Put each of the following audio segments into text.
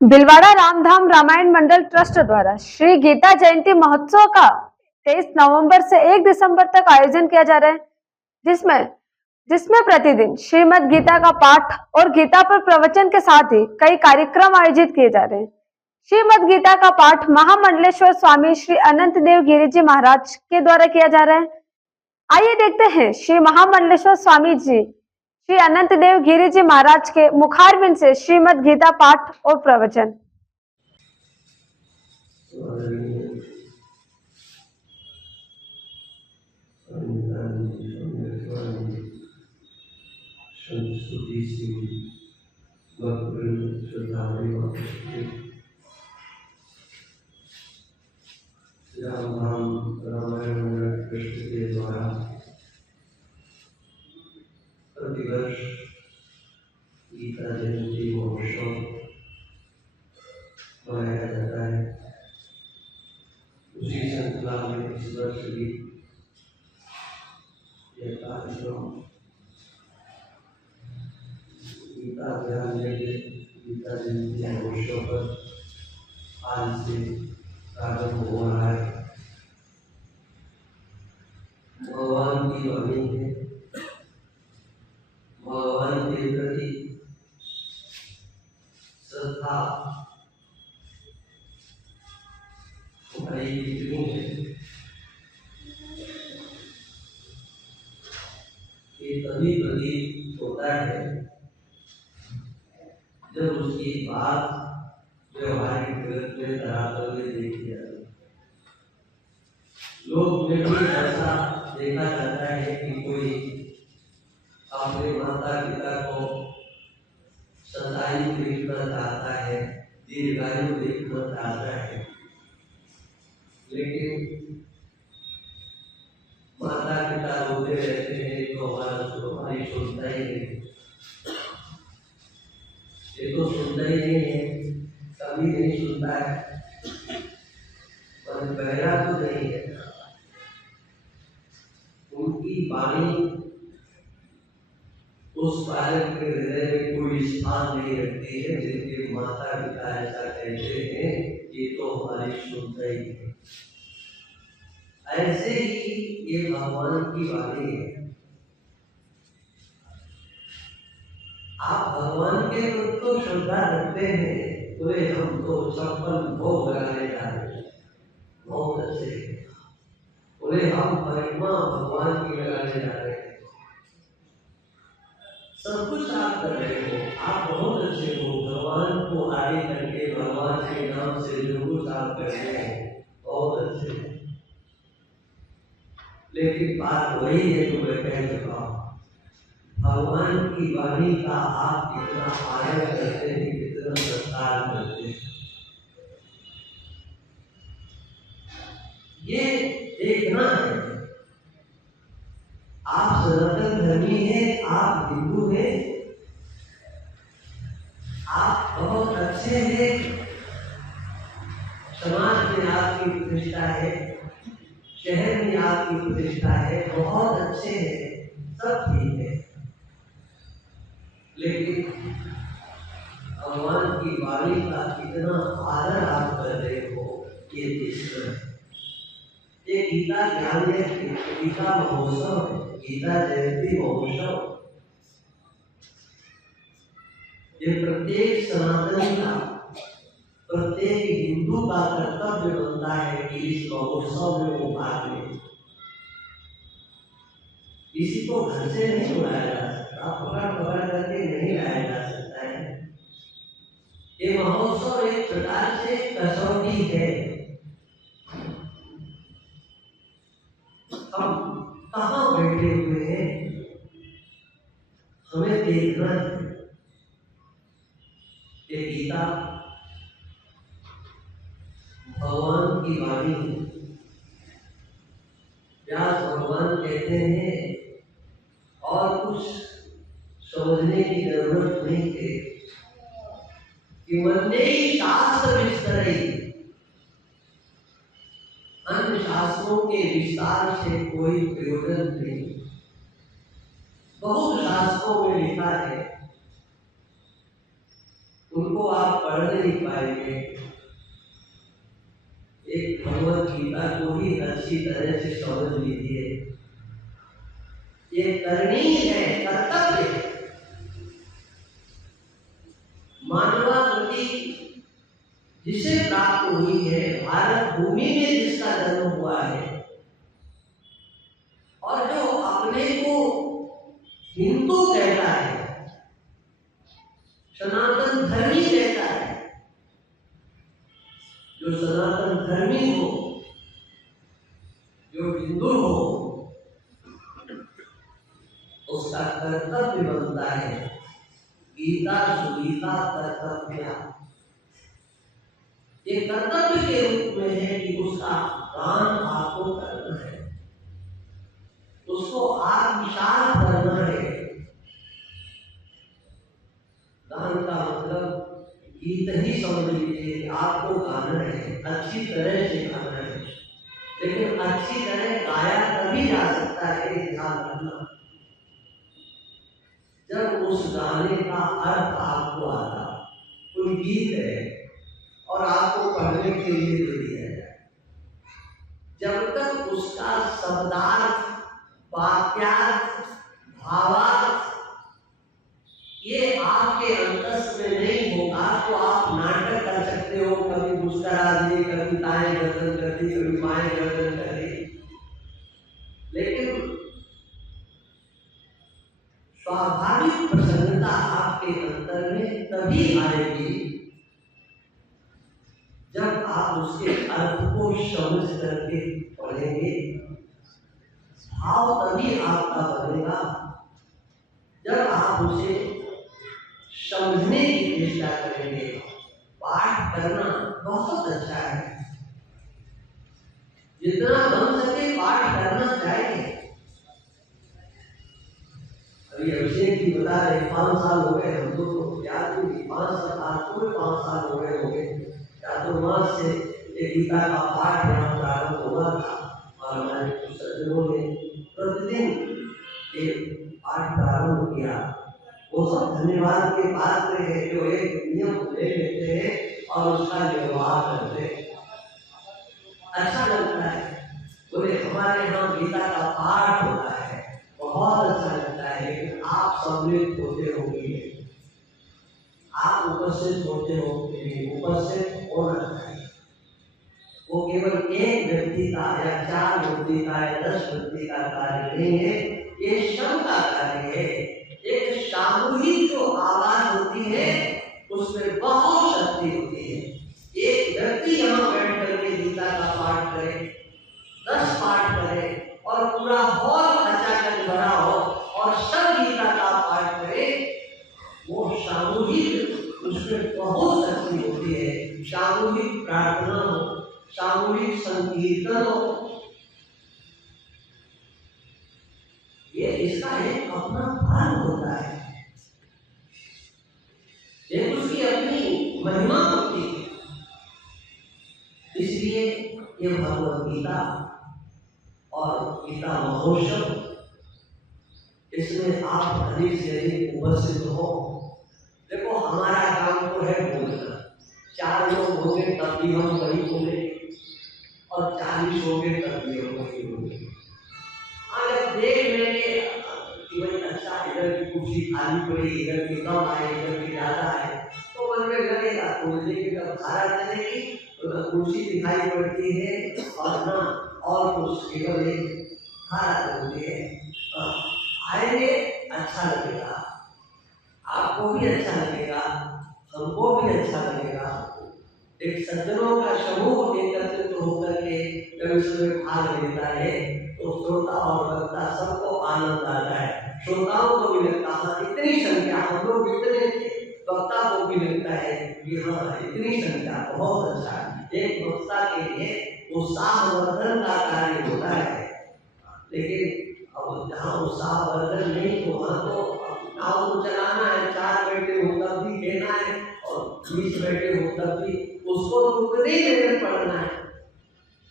भिलवाड़ा रामधाम रामायण मंडल trust द्वारा श्री गीता जयंती महोत्सव का 23 नवंबर से 1 दिसंबर तक आयोजन किया जा रहा है, जिसमें जिसमें प्रतिदिन श्रीमद् गीता का पाठ और गीता पर प्रवचन के साथ ही कई कार्यक्रम आयोजित किए जा रहे हैं। श्रीमद् गीता का पाठ महामंडलेश्वर स्वामी श्री अनंत देव गिरी जी महाराज के द्वारा किया जा रहा है। आइए देखते हैं श्री महामंडलेश्वर स्वामी जी श्री अनंत देव गिरी जी महाराज के मुखारबिंद से श्रीमद् गीता पाठ और प्रवचन। रामधाम रामायण मंडल ट्रस्ट के द्वारा प्रतिवर्ष गीता जयंती महोत्सव मनाया जाता है। उसी श्रृंखला में इस वर्ष भी यह कार्यक्रम गीता ज्ञान यज्ञ गीता जयंती महोत्सव पर आज से प्रारंभ हो रहा है। भगवान की वाणी है, भगवान के प्रति श्रद्धा हमारी कितनी है ये तभी प्रतीत होता है जब उसकी बात व्यवहारिक जगत में धरातल में देखी जाती है। लोग में भी ऐसा देखा जाता है कि कोई अपने माता पिता को सदायु देखना चाहता है, दीर्घायु देखना चाहता है, लेकिन माता पिता रोते रहते हैं तो हमारी सुनता ही नहीं। ये तो सुनता ही नहीं है, कभी नहीं सुनता है, पर बहरा तो नहीं है। उनकी वाणी उस बालक के हृदय में कोई स्थान नहीं रखती है। जिनके माता पिता ऐसा कहते हैं ये तो हमारी सुनता ही है। ऐसे ही ये भगवान की वाणी है। आप भगवान के प्रति तो श्रद्धा रखते हैं, बोले हम तो 56 भोग लगाने जा रहे हैं, बहुत अच्छे। बोले हम परिक्रमा भगवान की लगाने जा रहे हैं, सब कुछ आप कर रहे हो, आप बहुत अच्छे हो। भगवान को आगे करके भगवान के नाम से जो कुछ आप कर रहे हैं बहुत अच्छे है। लेकिन बात वही है जो मैं कह चुका हूं, भगवान की वाणी का आप कितना आदर करते हैं, कितना सत्कार करते हैं, ये देखना है। आप सनातन धर्मी हैं, आप हिंदू हैं, आप बहुत अच्छे हैं, समाज में आपकी प्रतिष्ठा है, शहर में आपकी प्रतिष्ठा है, बहुत अच्छे हैं, सब ठीक है। लेकिन भगवान की वाणी का कितना आदर आप कर रहे हो ये देखना है। ये गीता ज्ञान है, गीता महोत्सव है, गीता जयंती महोत्सव। ये प्रत्येक सनातनी का, प्रत्येक हिंदू का कर्तव्य बनता है कि इस महोत्सव में वो भाग ले। किसी को घर से नहीं बुलाया जा सकता, पकड़ करके नहीं लाया जा सकता है। ये महोत्सव एक प्रकार से कसौटी है। हम कहाँ बैठे हुए हैं, हमें देखना है। ये गीता भगवान की वाणी है। व्यास भगवान कहते हैं और कुछ समझने की जरूरत नहीं है कि वंदे शास्त्र विस्तरे, अन्य शास्त्रों के विस्तार से कोई प्रयोजन नहीं। बहुत शास्त्रों में लिखा है उनको आप पढ़ नहीं पाएंगे। एक भगवत गीता को ही अच्छी तरह से समझ लीजिए। ये करनी है, कर्तव्य है। मानवाकृति जिसे प्राप्त हुई है, भारत भूमि में जिसका जन्म हुआ है, और जो अपने को हिंदू कहता है, सनातन धर्मी कहता है, जो सनातन धर्मी हो, जो हिंदू हो, उसका कर्तव्य बनता है गीता सुगीता कर्तव्य। ये कर्तव्य के रूप में है कि उसका दान आपको करना है, उसको आत्मसात करना है। दान का मतलब गीत ही समझ लीजिए, आपको गाना है, अच्छी तरह से गाना है। लेकिन अच्छी तरह गाया तभी जा सकता है, ध्यान रखना, जब उस गाने का अर्थ आपको आता। कोई गीत है और आपको पढ़ने के लिए दे दिया जाए, जब तक उसका शब्दार्थ, वाक्यार्थ, भावार्थ ये आपके अंतस में नहीं होगा तो आप नाटक कर सकते हो, कभी मुस्करा दिए, कभी ताएं गर्दन कर दी, कभी माएं गर्दन कर दी। लेकिन स्वाभाविक प्रसन्नता आपके अंतर में तभी आएगी जब आप उसके अर्थ को समझ करके पढ़ेंगे। भाव तभी आपका बनेगा जब आप उसे समझने की चेष्टा करेंगे। पाठ करना बहुत अच्छा है, जितना बन सके पाठ करना चाहिए। अभी अभिषेक जी बता रहे 5 साल हो गए, हम तो याद नहीं, 5 साल हो गए होंगे। चातुर्मास से एक गीता का पाठ यहाँ प्रारंभ हुआ था और हमारे कुछ सज्जनों ने प्रतिदिन एक पाठ प्रारंभ किया। वो सब धन्यवाद के पात्र है जो एक नियम ले लेते हैं और उसका निर्वाह करते हैं। अच्छा लगता है। बोले हमारे यहाँ गीता का पाठ होता है, बहुत अच्छा लगता है। लेकिन आप सम्मिलित होते होंगे, आप उपस्थित होते होंगे, उपस्थित होना चाहिए। वो केवल एक व्यक्ति का या 4 व्यक्ति का या 10 व्यक्ति का कार्य नहीं है, ये सबका कार्य है। एक सामूहिक जो आवाज होती है उसमें बहुत शक्ति होती है। एक व्यक्ति यहाँ बैठ करके गीता का पाठ करे, 10 पाठ करे और पूरा हॉल खचाखच भरा हो और सब गीता का पाठ करे, वो सामूहिक, उसमें बहुत शक्ति होती है। सामूहिक प्रार्थना हो, सामूहिक संकीर्तन हो, ये इसका एक अपना फल होता है, ये उसकी अपनी महिमा होती है। इसलिए ये भगवत गीता और गीता महोत्सव, इसमें आप अधिक से अधिक उपस्थित हो। देखो हमारा काम तो है बोलना, 4 लोग होंगे तब भी हम वही बोले और 40 होंगे तब भी हम वही बोले। जब देख लेंगे कि भाई अच्छा इधर की कुर्सी खाली पड़ी, इधर की कम आए, इधर की ज्यादा है, तो मन में लगेगा बोलने की जब धारा चलेगी तो ना कुर्सी दिखाई पड़ती है और ना और कुछ, केवल एक धारा चलती है। आएंगे अच्छा लगेगा, आपको भी अच्छा लगेगा, हमको भी अच्छा लगेगा। एक सज्जनों का समूह एकत्रित होकर के जब इसमें भाग लेता है तो श्रोता और वक्ता सबको आनंद आता है। श्रोताओं को भी लगता है इतनी संख्या, हम लोग इतने थे, वक्ता को भी लगता है कि हाँ इतनी संख्या बहुत अच्छा है। एक वक्ता के लिए उत्साहवर्धन का कार्य होता है, लेकिन अब जहाँ उत्साहवर्धन नहीं हो वहाँ तो नाव को चलाना है, 4 बैठे हो तब भी देना है और 20 बैठे हो तब भी उसको उतनी मेहनत पड़ना है।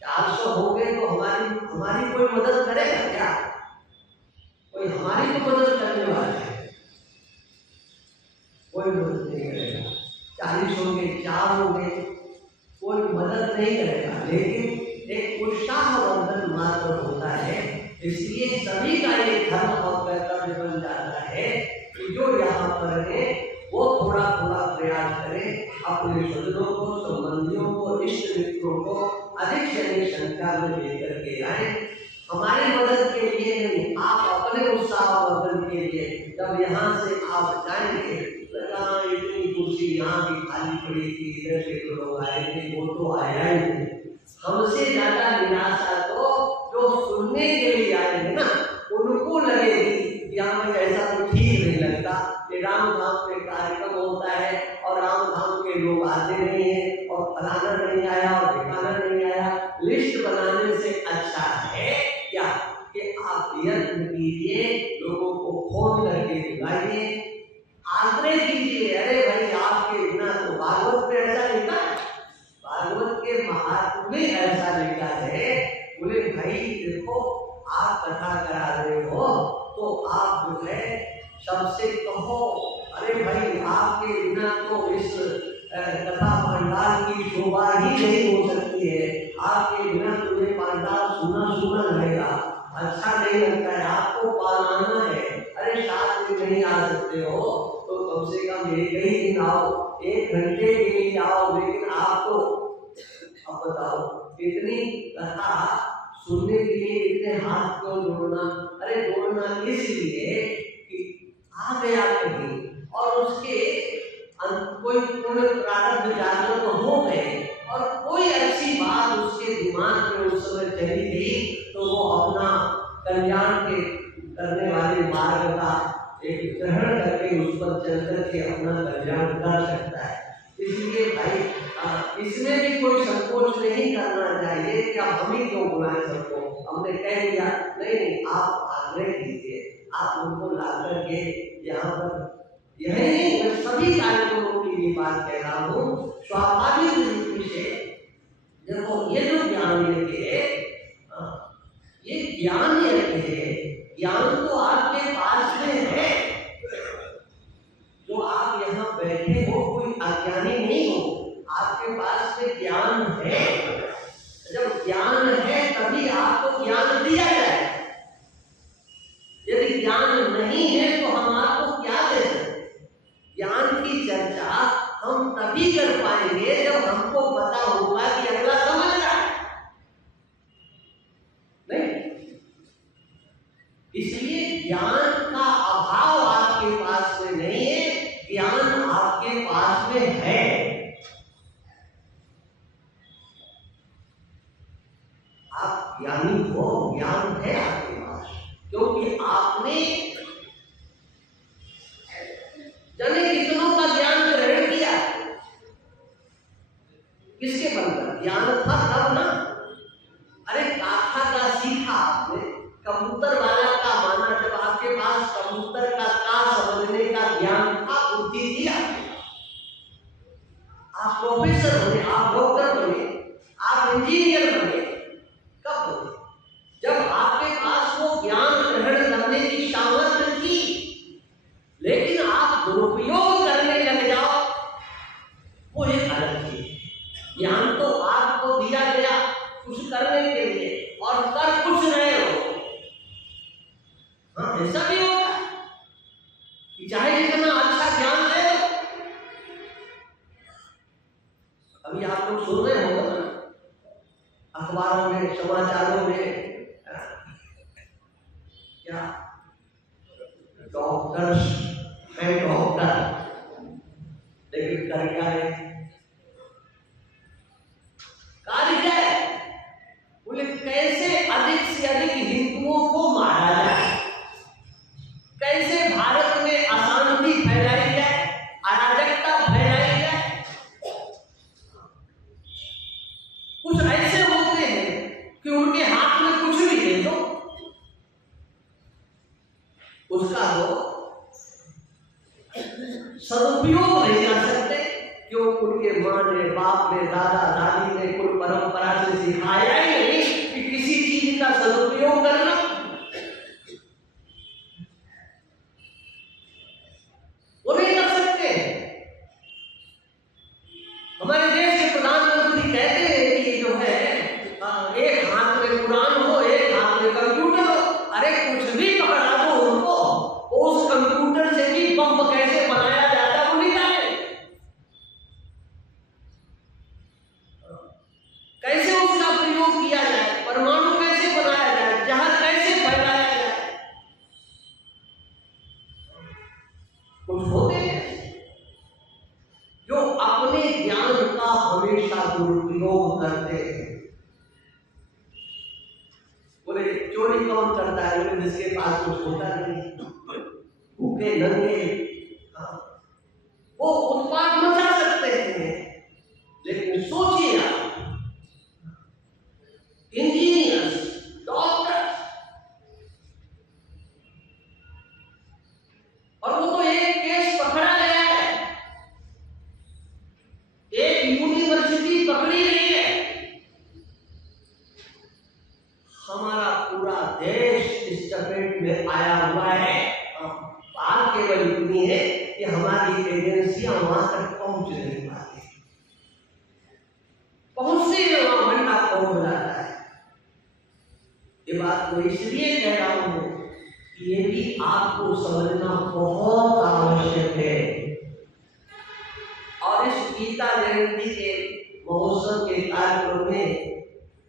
400 हो गए तो हमारी कोई मदद करेगा क्या? कोई हमारी तो मदद करने वाला है, कोई मदद नहीं करेगा। 40 होंगे, 4 होंगे, कोई मदद नहीं करेगा, लेकिन एक उत्साहवर्धन मात्र होता है। इसलिए सभी का ये धर्म और कर्तव्य बन जाता है कि जो यहाँ पर है वो थोड़ा थोड़ा प्रयास करें, अपने स्वजनों को, संबंधियों को, इष्ट मित्रों को अधिक से अधिक संख्या में लेकर के आए। हमारी मदद के लिए नहीं, आप अपने उत्साहवर्धन के लिए जब यहाँ से आप जाएंगे, इतनी कुर्सी यहाँ की खाली पड़ी थी, इधर के तो लोग आए थे, वो तो आया ही नहीं। हमसे ज्यादा निराशा तो जो सुनने के लिए आएंगे ना, उनको लगेगी कि हमें ऐसा तो ठीक नहीं लगता कि राम धाम में कार्यक्रम होता है और राम धाम के लोग आते नहीं है, और फलाना नहीं आया और ठिकाना नहीं आया। लिस्ट बनाने से अच्छा है क्या कि आप यत्न कीजिए, लोगों को फोन करके बुलाइए, आग्रह कीजिए, अरे भाई आपके बिना तो भागवत में ऐसा लिखा है, भागवत के महात्म में ऐसा लिखा है, बोले भाई देखो आप कथा करा रहे हो तो आप जो है सबसे कहो, अरे भाई आपके बिना तो इस कथा पंडाल की शोभा ही नहीं हो सकती है, आपके बिना तुम्हें पंडाल सुना सुना रहेगा, अच्छा नहीं लगता है, आपको पालाना है, अरे साथ में नहीं आ सकते हो तो कम से कम एक ही दिन आओ, 1 घंटे के लिए आओ, लेकिन आपको अब बताओ इतनी कथा सुनने के लिए इतने हाथ क्यों जोड़ना? अरे जोड़ना इसलिए कि आ गया कहीं और उसके कोई पूर्ण प्रारब्ध जागृत हो गए और कोई अच्छी बात उसके दिमाग में उस समय चली गई, तो वो अपना कल्याण के करने वाले मार्ग का एक ग्रहण करके उस पर चल करके अपना कल्याण कर सकता है। इसलिए भाई इसमें भी कोई संकोच नहीं करना चाहिए कि आप हम ही क्यों बुलाएं सबको, हमने कह दिया, नहीं, आप आग्रह कीजिए, आप उनको ला करके यहाँ पर, यही नहीं मैं सभी कार्यक्रमों की ये बात कह रहा हूँ, स्वाभाविक रूप से देखो ये जो ज्ञान यज्ञ है, ये ज्ञान यज्ञ है, ज्ञान तो आपके पास में है, जो आप यहाँ बैठे हो कोई अज्ञानी नहीं हो, आपके पास में ज्ञान है, जब ज्ञान है तभी आपको ज्ञान दिया जाए, यदि ज्ञान नहीं है तो हम आपको क्या दे सकते? ज्ञान की चर्चा हम तभी कर पाएंगे जब हमको पता होगा कि अगला समझ रहा है, नहीं? इसलिए ज्ञान का अभाव आपके पास में नहीं है, ज्ञान आपके पास में है। आप ज्ञानी हो, ज्ञान है आपके पास, क्योंकि आपने जाने कितनों का ज्ञान ग्रहण किया, किसके बल पर ज्ञान था तब ना। अरे काथा का सीखा आपने, कबूतर वाला का माना, जब आपके पास कबूतर का समझने का ज्ञान था, बुद्धि थी आपके पास, आप प्रोफेसर बने, आप डॉक्टर बने, आप इंजीनियर बने, कब बने? जब आपके पास वो ज्ञान ग्रहण करने की सामर्थ्य थी, लेकिन आप दुरुपयोग करने लग जाओ, वो एक अलग चीज। ज्ञान तो आपको दिया गया कुछ करने के लिए और कर कुछ रहे हो। हाँ, ऐसा भी होगा कि चाहे जितना अच्छा ज्ञान ले लो, अभी आप लोग सुन रहे हो ना अखबारों में, समाचारों में, क्या डॉक्टर्स है, डॉक्टर, लेकिन कर क्या है? कार्य क्या है? बोले कैसे अधिक से अधिक हिंदुओं को मारा जाए, कैसे भारत में अशांति फैलाई जाए, अराजकता फैलाई जाए। कुछ ऐसे होते हैं कि उनके हाथ में कुछ भी दे दो, उसका तो सदुपयोग नहीं कर सकते, क्यों? उनके माँ ने, बाप ने, दादा दादी ने कुल परंपरा से सिखाया ही नहीं कि किसी चीज का सदुपयोग करना। वो नहीं कर सकते। हमारे देश के प्रधानमंत्री कहते हैं कि जो है एक हाथ में कुरान हो, एक हाथ में कंप्यूटर हो। अरे कुछ भी पकड़ा दो उनको, उस कंप्यूटर से भी बम कैसे बनाया जाता है वो नहीं जाने, कैसे उसका प्रयोग किया जाए, परमाणु कैसे बनाया जाए, जहाज कैसे फैलाया जाए, कुछ होते हैं जो अपने ज्ञान का हमेशा दुरुपयोग करते हैं। बोले चोरी कौन करता है? बोले जिसके पास कुछ होता नहीं, भूखे नंगे, वो उत्पाद मचा सकते हैं। लेकिन सोचिए आप, इंजीनियर्स, डॉक्टर्स, और वो तो एक केस पकड़ा गया है, एक यूनिवर्सिटी पकड़ी गई है। हमारा पूरा देश इस चपेट में आया हुआ है। बात केवल इतनी है कि हमारी एजेंसियां वहां तक पहुंच नहीं पाती, पहुंचने में वहां घंटा पहुंच जाता है। ये बात को इसलिए कह रहा हूं कि ये भी आपको समझना बहुत आवश्यक है। और इस गीता जयंती के महोत्सव के कार्यक्रम में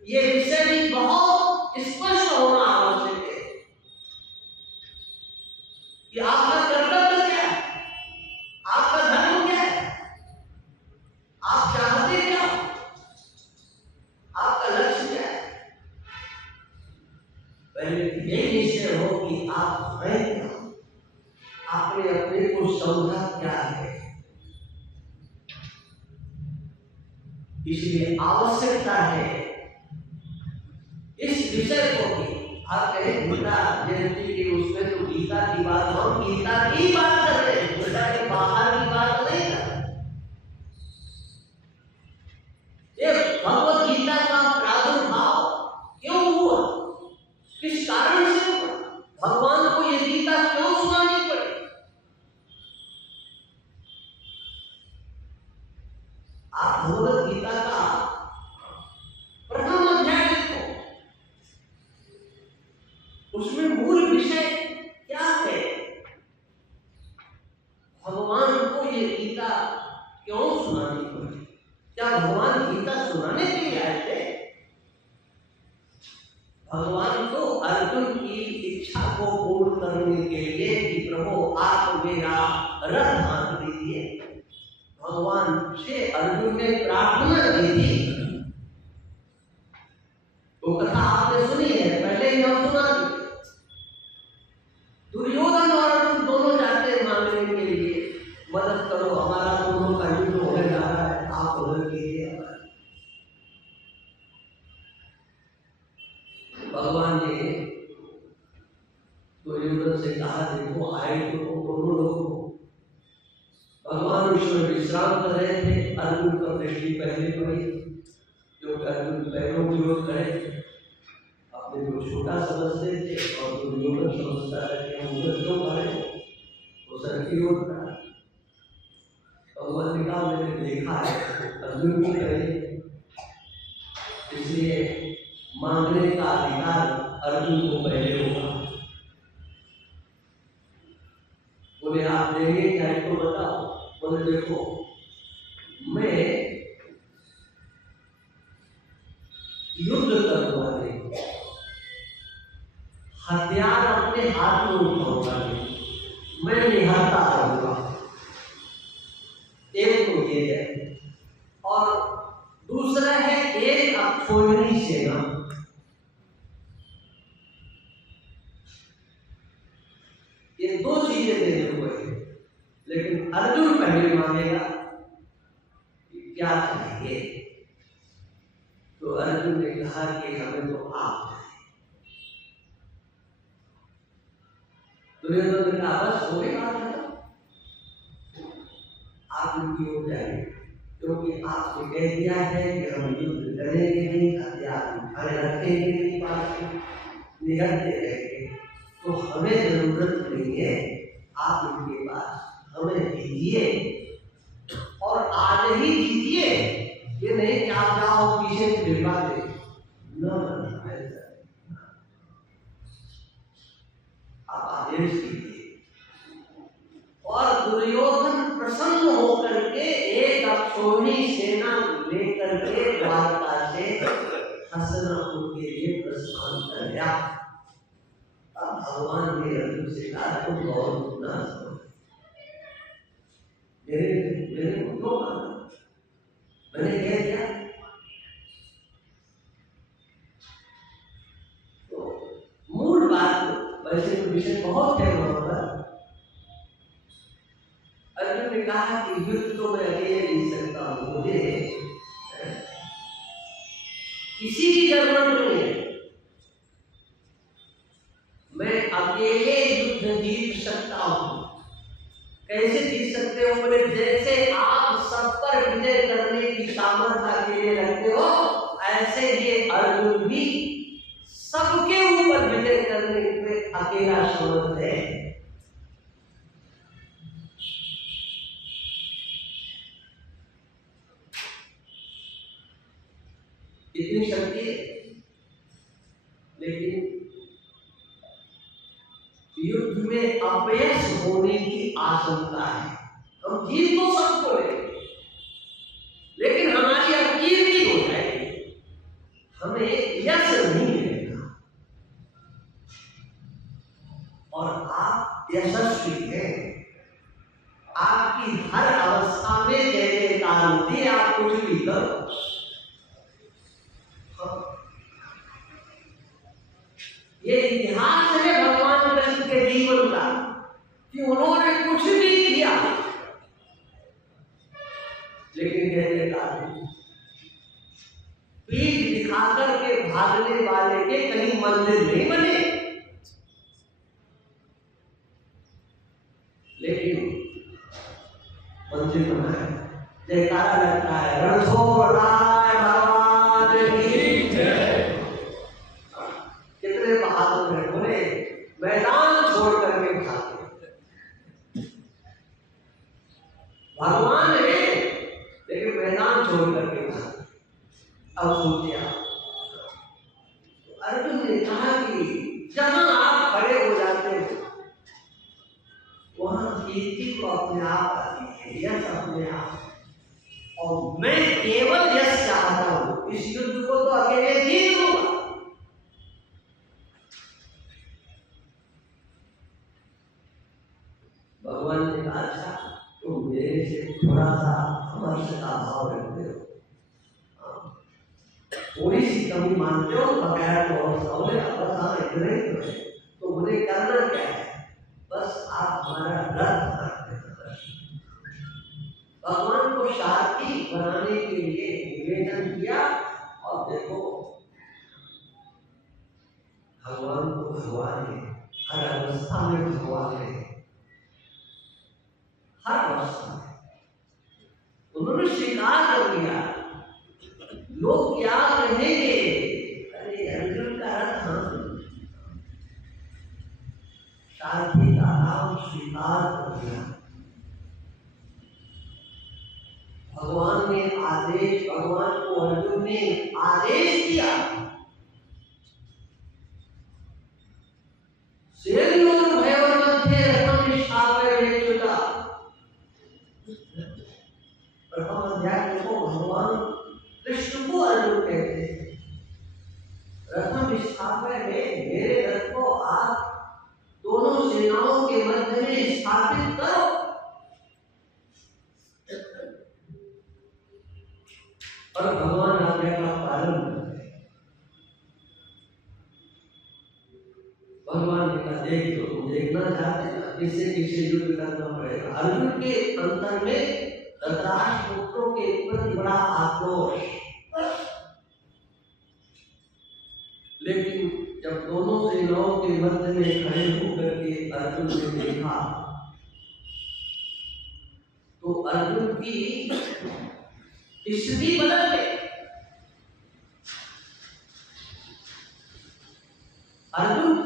ये विषय भी बहुत स्पष्ट होना आवश्यक है कि आपका कर्तव्य क्या है, आपका धर्म क्या है, आप चाहते क्या, आपका लक्ष्य क्या है। पहले यही निश्चय हो कि आप हैं क्या, आपने अपने को समझा क्या है। इसलिए आवश्यकता है इस विषय को भी। आप कहें गीता जयंती के उसमें तो गीता की बात, हम गीता की बात कर रहे हैं, गीता के बाहर की बात नहीं कर रहे। ये भगवत गीता का प्रादुर्भाव क्यों हुआ, किस कारण से हुआ, भगवान को ये गीता क्यों सुनानी पड़ी? आप भगवत गीता का प्रथम अध्याय देखो, उसमें मूल विषय क्या है, भगवान को ये गीता क्यों सुनानी पड़ी? क्या भगवान गीता सुनाने के लिए आए थे? भगवान तो अर्जुन की इच्छा को पूर्ण करने के लिए कि प्रभु आप मेरा रथ हाँक दीजिए, भगवान से अर्जुन ने प्रार्थना की थी। वो कथा आपने सुनी है, पहले ही हम सुना दी। दुर्योधन और अर्जुन दोनों जाते हैं मांगने के लिए, मदद करो, हमारा दोनों का युद्ध होने जा रहा है, आप मदद कीजिए। भगवान ने दुर्योधन से कहा, देखो आए तो दोनों लोग, भगवान उसमें विश्राम कर रहे थे, अर्जुन का दृष्टि पहले पड़ी, जो अर्जुन पहलों विरोध करे अपने को छोटा समझते थे, और दुर्योधन समझता है कि हम उधर क्यों करे, वो सर की ओर करा। भगवान ने कहा, मैंने देखा है अर्जुन को पहले, इसलिए मांगने का अधिकार अर्जुन को पहले होगा। बोले आप देंगे क्या, तो बताओ। बोले देखो, मैं युद्ध करूंगा नहीं, हथियार अपने हाथ में उठाऊंगा नहीं, मैं निहत्था करूंगा। एक तो ये है, और दूसरा है एक अक्षोहिणी सेना। ये दो चीजें देने हुए हैं, लेकिन अर्जुन पहले मांगेगा कि क्या चाहिए। तो अर्जुन ने कहा कि हमें तो आप। दुर्योधन ने कहा, बस हो गया, आप उनकी हो जाएंगे, क्योंकि आपने कह दिया है कि हम युद्ध करेंगे नहीं, हथियार उठाए रखेंगे नहीं, पास निहत्ते रहेंगे, तो हमें जरूरत नहीं है, आप उनके पास हमें दीजिए, और आज ही जीतिए, ये नहीं कि आप जाओ पीछे से भिड़वा दे। आप आदेश कीजिए। और दुर्योधन प्रसन्न होकर के एक अक्षौणी सेना लेकर के द्वारका से हस्तिनापुर के लिए प्रस्थान कर गया। अब भगवान ने अर्जुन से कहा, तुम गौर सुनना, मेरे मुद्दों का मैंने कह दिया। तो मूल बात, वैसे तो विषय बहुत है वहां पर। अर्जुन ने कहा कि युद्ध तो मैं अकेले नहीं सकता हूं, मुझे किसी की जरूरत नहीं है, मैं अकेले युद्ध जीत सकता हूं। कैसे जीत सकते हो? बोले जैसे आप सब पर विजय करने की सामर्थ्य अकेले रखते हो, ऐसे ये अर्जुन भी सबके ऊपर विजय करने में अकेला समर्थ है। इतनी शक्ति है, लेकिन युद्ध में अपयश होने की आशंका है। हम जीत तो सबको लेंगे, लेकिन हमारी अकीर्ति हो जाएगी, हमें यश नहीं मिलेगा। और आप यशस्वी हैं, आपकी हर अवस्था में जय जयकार होती है, आप कुछ भी करो। ये इतिहास है भगवान कृष्ण के जीवन का कि उन्होंने कुछ भी किया, लेकिन जय जयकार पीठ दिखाकर के भागने वाले के कहीं मंदिर नहीं बने, लेकिन मंदिर बना है, जयकारा लगता है, रणछोड़राय भगवान की जय। कितने बहादुर हैं, बोले मैदान छोड़ करके भागे, भगवान है लेकिन मैदान छोड़ करके भागे। अब सोचिए, तो अर्जुन ने कहा कि जहां आप खड़े हो जाते हो वहां कीर्ति को अपने आप आती है, यश अपने आप। और मैं केवल यश चाहता हूं, इस युद्ध को तो अकेले जीत लूंगा। भगवान ने कहा, अच्छा तुम मेरे से थोड़ा सा हर्ष का भाव रखते हो, थोड़ी सी कमी मानते हो, बगैर बस हाँ इतना ही तो है, तो मुझे करना क्या है? बस आप हमारा रथ बनाते हैं। भगवान को सारथी बनाने के लिए निवेदन किया। और देखो भगवान को भगवान है, हर अवस्था में भगवान है, हर अवस्था में उन्होंने स्वीकार कर लिया। लोग क्या कहेंगे? अरे अर्जुन का रथ सारथी का नाम स्वीकार कर दिया। भगवान ने आदेश, भगवान को अर्जुन ने आदेश दिया, सेनयोर भयोर मध्ये रथम निष्ठापय वेच्युता। प्रथम अध्याय को भगवान कृष्ण को अर्जुन कहते हैं, रथम निष्ठापय में मेरे रथ को आप दोनों सेनाओं के मध्य में स्थापित करो। और भगवान आज्ञा का पालन करते हैं। भगवान ने कहा, देख लो, तुम देखना चाहते हैं किससे किससे युद्ध करना पड़ेगा। अर्जुन के अंतर में धृतराष्ट्र पुत्रों के प्रति बड़ा आक्रोश, लेकिन जब दोनों सेनाओं के मध्य में खड़े होकर के अर्जुन ने देखा तो अर्जुन की स्थिति बदल गई। अर्जुन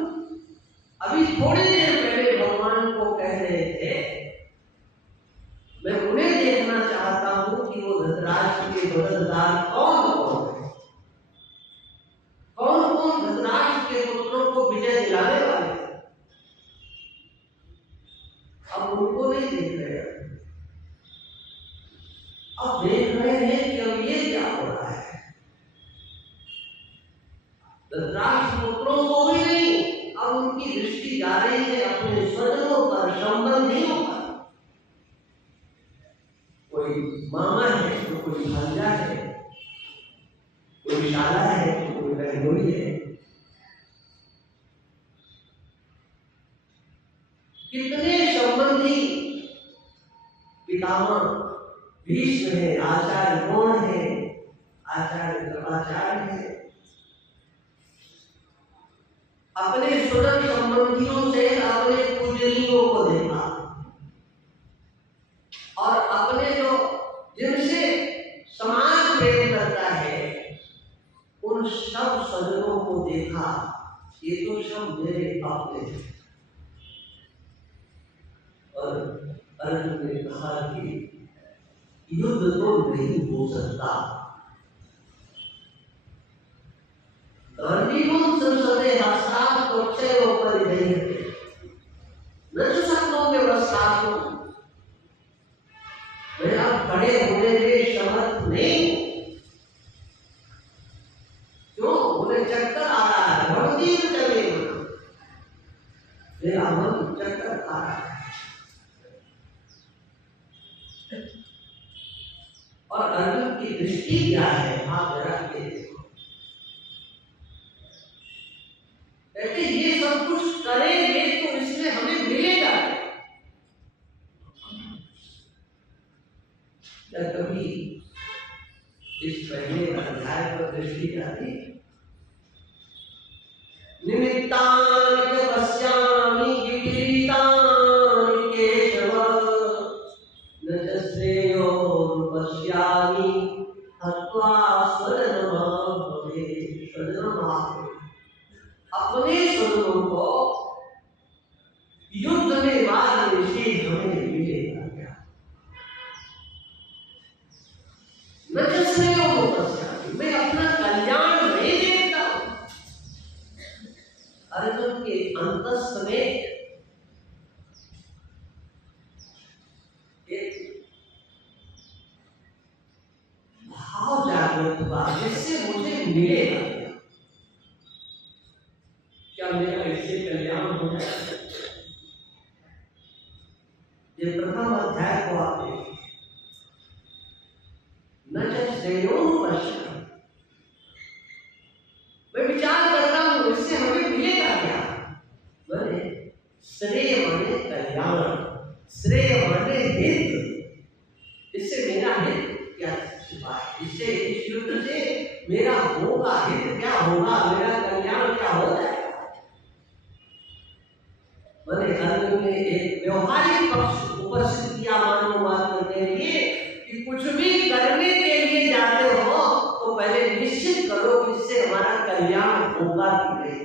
अभी थोड़ी देर पहले भगवान को कह रहे थे, मैं उन्हें देखना चाहता सरदार कौन कौन है, कौन कौन धृतराष्ट्र के पुत्रों को विजय दिलाने वाले हैं, अब उनको नहीं देख रहे हैं। अब देख रहे हैं कि अब ये क्या हो रहा है। धृतराष्ट्र पुत्रों को भी नहीं, अब उनकी दृष्टि जा रही है अपने स्वजनों पर, संबंधियों पर। कोई मामा है तो कोई भांजा है, कोई शाला है तो कोई बहनोई है। कितने संबंधी, पितामह भीष्म है, आचार्य द्रोण है, आचार्य कृपाचार्य है। अपने स्वजन संबंधियों से अपने पूजनीयों को देखा और अपने जो जिनसे समाज प्रेम करता है उन सब स्वजनों को देखा। ये तो सब मेरे अपने हैं। और अर्जुन ने कहा कि युद्ध तो नहीं हो सकता। गांडीवं संसदे हस्तात् त्वच्चैव परिधीयते न च शक्नोमि वस्त्रात्। मैं अब खड़े होने में समर्थ नहीं हूं। क्यों? मुझे चक्कर आ रहा है, भगवती चले मेरा मन चक्कर आ रहा है। और अर्जुन की दृष्टि क्या है, आप जरा के देखो। कहते ये सब कुछ करेंगे तो इसमें हमें मिलेगा क्या? कभी इस पहले अध्याय पर दृष्टि जाती। निमित्तानि च पश्यामि विपरीतानि केशव न च श्रेयो पश्यामि हत्वा स्वजनमाहवे। अपने स्वजनों को युद्ध में मारने से हमें मिलेगा क्या? न च श्रेयो पश्यामि, मैं अपना कल्याण नहीं देखता हूं। अर्जुन के अंतस्थ में एक भाव जागृत हुआ जिससे मुझे मिलेगा क्या, मेरा इससे कल्याण हो जाएगा। ये प्रथम अध्याय को आप देखिए। न च श्रेयो पश्यामि, मैं विचार करता हूं इससे हमें मिलेगा क्या। मैंने श्रेय माने कल्याण, श्रेय माने हित, इससे मेरा हित क्या छिपा है, इससे इस युद्ध से मेरा होगा हित क्या होगा, मेरा कल्याण क्या हो जाएगा। मैंने अर्जुन ने एक व्यवहारिक पक्ष उपस्थित किया मानव मात्र के लिए कि कुछ भी करने के लिए जाते हो तो पहले निश्चित करो कि इससे हमारा कल्याण होगा कि नहीं।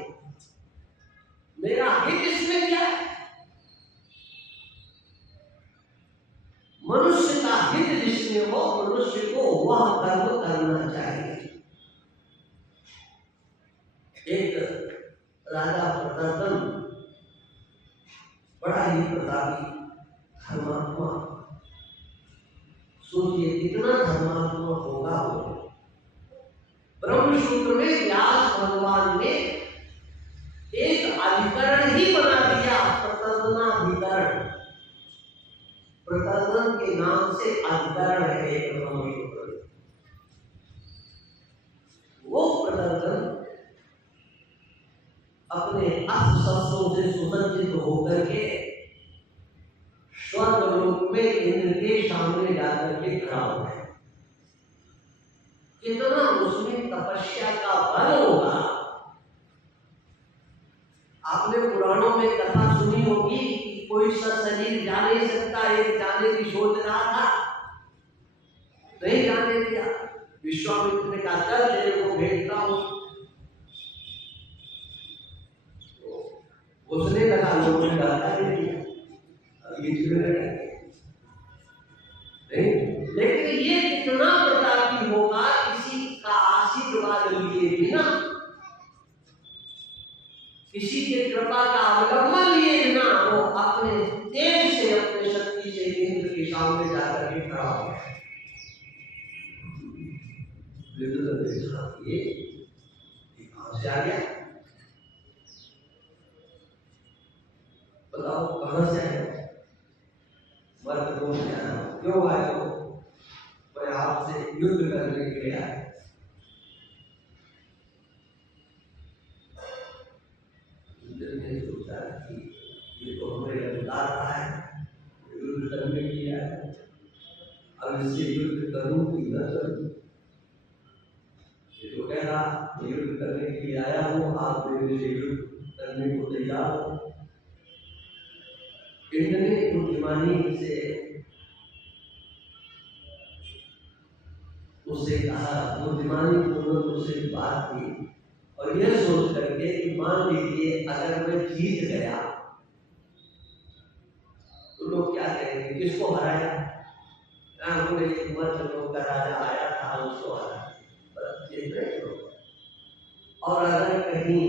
मेरा हित इसमें क्या है? मनुष्य का हित जिसमें हो, मनुष्य को वह कर्म करना चाहिए। एक राजा प्रतापन बड़ा ही प्रतापी धर्मात्मा, सोचिए कितना धर्मात्मा होगा वो। ब्रह्मसूत्र में व्यास भगवान ने एक अधिकरण ही बना दिया, प्रतदनाधिकरण। प्रतदन के नाम से अधिकरण है एक ब्रह्मसूत्र। वो प्रतदन अपने अस्त्र शस्त्रों से सुसज्जित होकर के स्वर्ग लोक में इंद्र के सामने जाकर के खड़ा हो गए। कितना उसमें तपस्या का बल होगा। आपने पुराणों में कथा सुनी होगी कि कोई शरीर जा नहीं सकता, एक जाने की सोच रहा था, नहीं जाने दिया। विश्वामित्र ने कहा चल तेरे को भेजता हूं। उसने कहा लोगों ने डरता नहीं दिया, नहीं। लेकिन ये कितना प्रतापी होगा आशीर्वाद लिए बिना, किसी के कृपा का अवलंबन लिए बिना वो अपने तेज से, अपने शक्ति से इंद्र के सामने जाकर के खड़ा हो गया। ये कहां से आ गया? बताओ कहां से आया? मर्द को क्यों आए? हो मैं आपसे युद्ध करने के लिए आया। ने सोचा कि ये तो हमें अधिकार रहा है, युद्ध करने के लिए आया, अब इससे युद्ध करूं कि न करूं? ये तो कह रहा मैं युद्ध करने के लिए आया हूं, आप मेरे से युद्ध करने को तैयार हो। इंद्र ने बुद्धिमानी से उससे कहा, बुद्धिमानी पूर्वक उससे बात की और यह सोच करके कि मान लीजिए अगर मैं जीत गया तो लोग क्या कहेंगे, किसको हराया? लोग का राजा आया था, उसको हराया। और अगर कहीं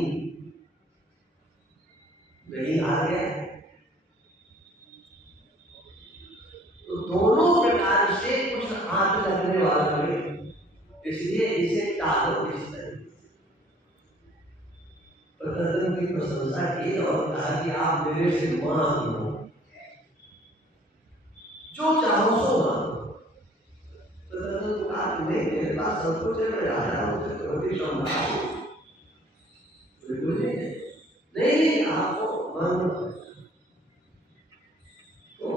नहीं आ गया तो दोनों प्रकार से कुछ हाथ लगने वाला है, इसलिए इसे टालो। इस तरह प्रदर्शन की प्रशंसा की और कहा कि आप मेरे से मांग लो, जो चाहो सो मांगो। प्रदर्शन को कहा नहीं, मेरे पास सब कुछ है, मैं राजा हूं, चक्रवर्ती सम्राट हूं, नहीं आपको मांगो। तो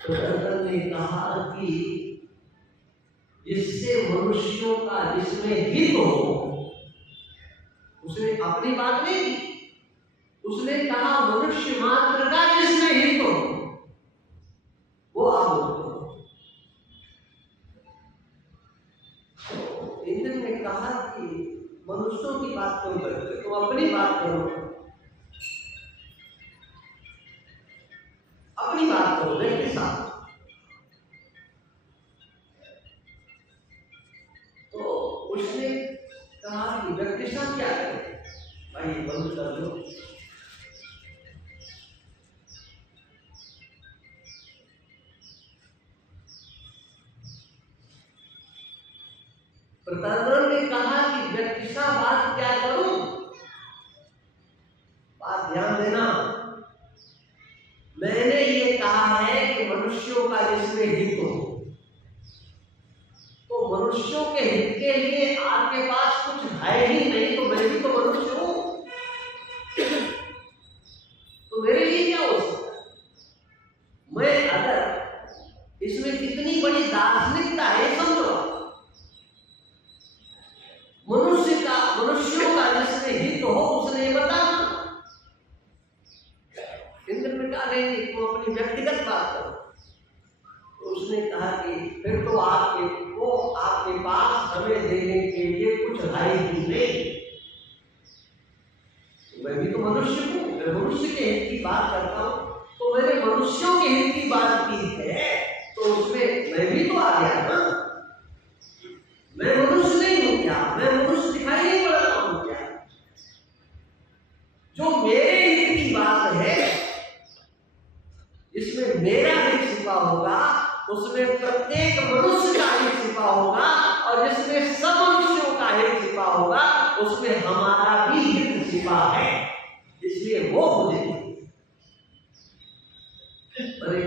प्रदर्शन ने कहा कि जिससे मनुष्यों का जिसमें हित हो, उसने अपनी बात नहीं की, उसने कहा मनुष्य मात्र का जिसमें हित हो वो आप बोलो। तो इंद्र ने कहा कि मनुष्यों की बात क्यों करते, तुम अपनी बात करो, अपनी बात करो मेरे साथ। तो उसने कहा कि व्यक्ति साथ क्या करे, भाई बंद कर दो। प्रतापगढ़ ने कहा कि व्यक्ति सा बात क्या करूं? बात ध्यान देना, मैंने ये कहा है कि मनुष्यों का जिसमें हित हो, तो मनुष्यों के हित के लिए आपके पास कुछ है ही नहीं, तो मैं भी तो मनुष्य हूं, तो मेरे लिए क्या हो सकता है? मैं अगर इसमें कितनी बड़ी दार्शनिकता है समझो। मनुष्यों का जिसमें हित हो उसने बताना। इंद्र ने कहा नहीं, तुम अपनी व्यक्तिगत बात करो। तो उसने कहा कि फिर तो आपके पास हमें देने के लिए कुछ है ही नहीं, मैं भी तो मनुष्य हूं, मैं मनुष्य के हित की बात करता हूं, तो मैंने मनुष्यों के हित की बात की है, तो उसमें मैं भी तो आ गया ना। मैं मनुष्य नहीं हूं क्या? मैं मनुष्य दिखाई नहीं पड़ रहा हूं क्या? जो मेरे हित की बात है, इसमें मेरा हित छिपा होगा, उसमें प्रत्येक मनुष्य का हित छिपा होगा, और जिसमें सब मनुष्यों का हित छिपा होगा उसमें हमारा भी हित छिपा है, इसलिए वो मुझे। अरे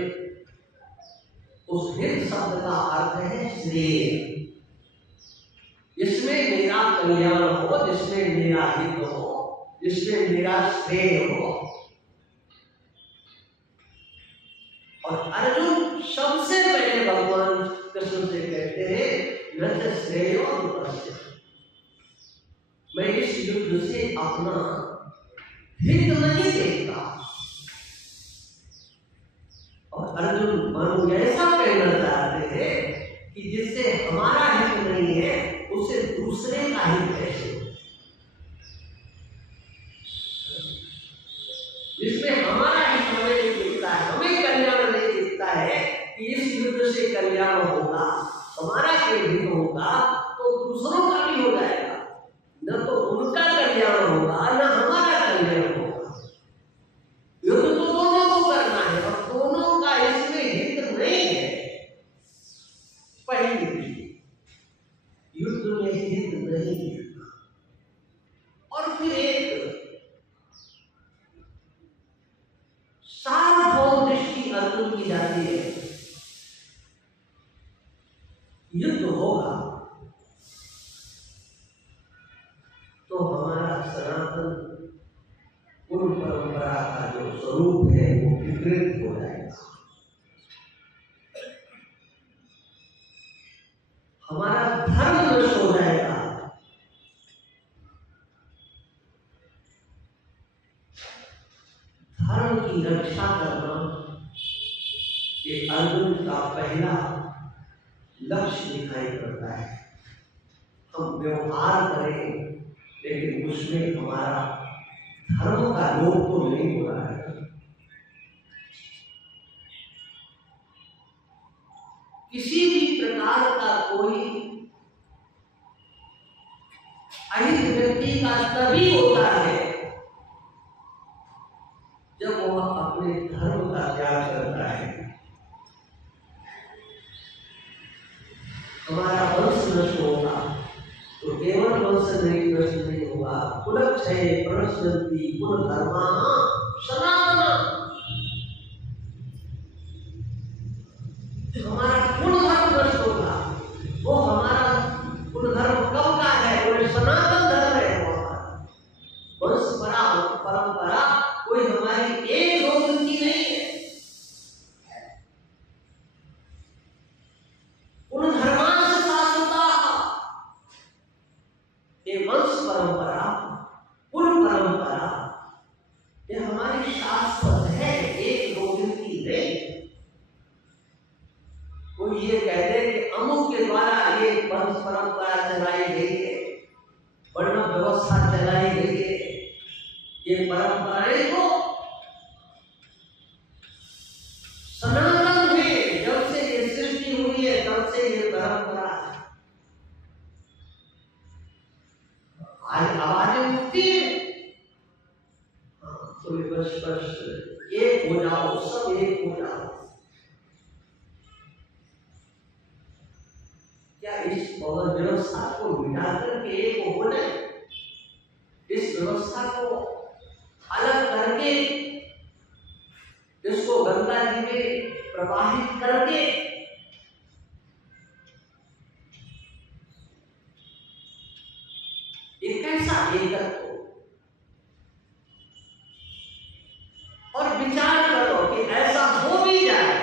उस हित शब्द का अर्थ है श्रेय, जिसमें मेरा कल्याण हो, जिसमें मेरा हित हो, जिसमें मेरा श्रेय हो। और अर्जुन सबसे पहले भगवान कृष्ण से कहते हैं न च श्रेयो अनुपश्य, मैं इस युद्ध से अपना हित नहीं देखता। और अर्जुन मानो ऐसा कहना चाहते हैं कि जिससे हमारा हित नहीं है उसे दूसरे का हित कैसे, जिसमें हमारा हित हमें नहीं दिखता है, हमें कल्याण नहीं दिखता है कि इस युद्ध से कल्याण होगा, हमारा हित होगा तो दूसरों का भी हो जाएगा। युद्ध में हित नहीं है। और फिर एक सार्वभौम दृष्टि अर्जुन की जाती है, युद्ध होगा तो हमारा सनातन कुल परंपरा का जो स्वरूप है वो विकृत हो जाएगा, हमारा धर्म नष्ट हो जाएगा। धर्म की रक्षा करना ये अर्जुन का पहला लक्ष्य दिखाई पड़ता है। हम व्यवहार करें लेकिन उसमें हमारा धर्म का लोप तो नहीं हो रहा है। किसी भी प्रकार का कोई अहित व्यक्ति का तभी होता है जब वह अपने धर्म का त्याग करता है। हमारा वंश नष्ट होगा तो केवल वंश नहीं नष्ट नहीं होगा, कुलक्षय प्रणश्यन्ति कुल धर्माः सनातनः। हमारा कुल धर्म नष्ट होगा। वो हमारा कुल धर्म कब का है? वो सनातन धर्म है। वंश परंपरा कोई हमारी एक दो दिन की नहीं है। कुल धर्मांश शाश्वताः, ये वंश परंपरा कुल परंपरा ये हमारी शाश्वत है, एक दो दिन की नहीं। कोई ये कहते हैं कि अमुक के द्वारा ये वंश परंपरा चलाई गई है, वर्ण व्यवस्था चलाई गई है, ये परंपराएं तो सनातन है। जब से ये सृष्टि हुई है तब से ये परंपरा है। आज आवाजें उठती है, तो बस एक हो जाओ, सब एक हो जाओ। क्या इस व्यवस्था को मिटा करके एक हो जाए? इस व्यवस्था को अलग करके इसको गंगा जी में प्रवाहित करके एक कैसा एकत्व हो। और विचार करो कि ऐसा हो भी जाए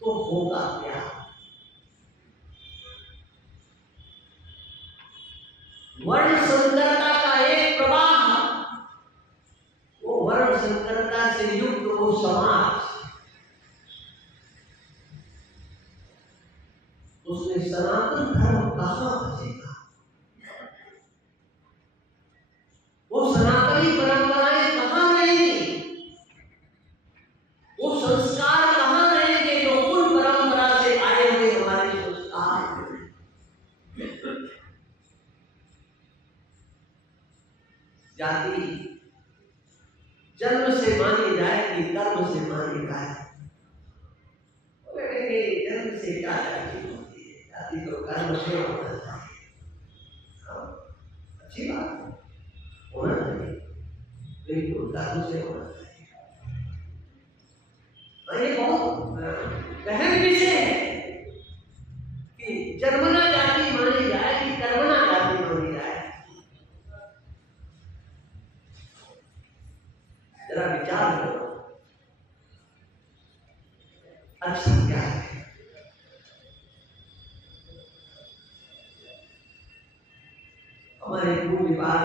तो होगा क्या? वर्ण संकरता का एक प्रवाह, वो वर्ण संकरता से युक्त वो समाज, उसमें सनातन धर्म कहां बचेगा? वो सनातनी परंपराएं कहां रहेंगी? वो संस्कार कहां रहेंगे जो कुल परंपरा से आए हुए हमारे संस्कार? जाति जन्म से मानी जाएगी, कर्म से मानी जाए। जन्म से क्या जाति होती है? जाति तो कर्म से होना चाहिए। अच्छी बात है, होना चाहिए, बिल्कुल कर्म से होना चाहिए। ये बहुत गहन विषय है कि जन्मना जाति मानी जाए कि कर्मना जाति मानी जाए। जरा विचार करो, अच्छा क्या है? हमारे पूर्वविभाग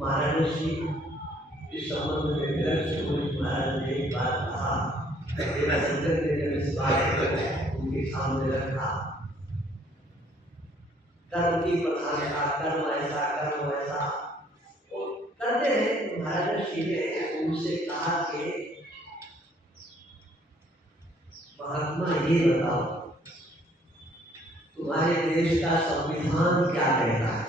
महाराज ऋषि इस संबंध में महाराज ने एक बात कहा, मेरा संकट ने जब इस बात को उनके सामने रखा, कर्म की प्रधानता, कर्म ऐसा कर्म वैसा करते हैं। महाराज ऋषि ने उनसे कहा कि महात्मा ये बताओ, तुम्हारे देश का संविधान क्या कहता है?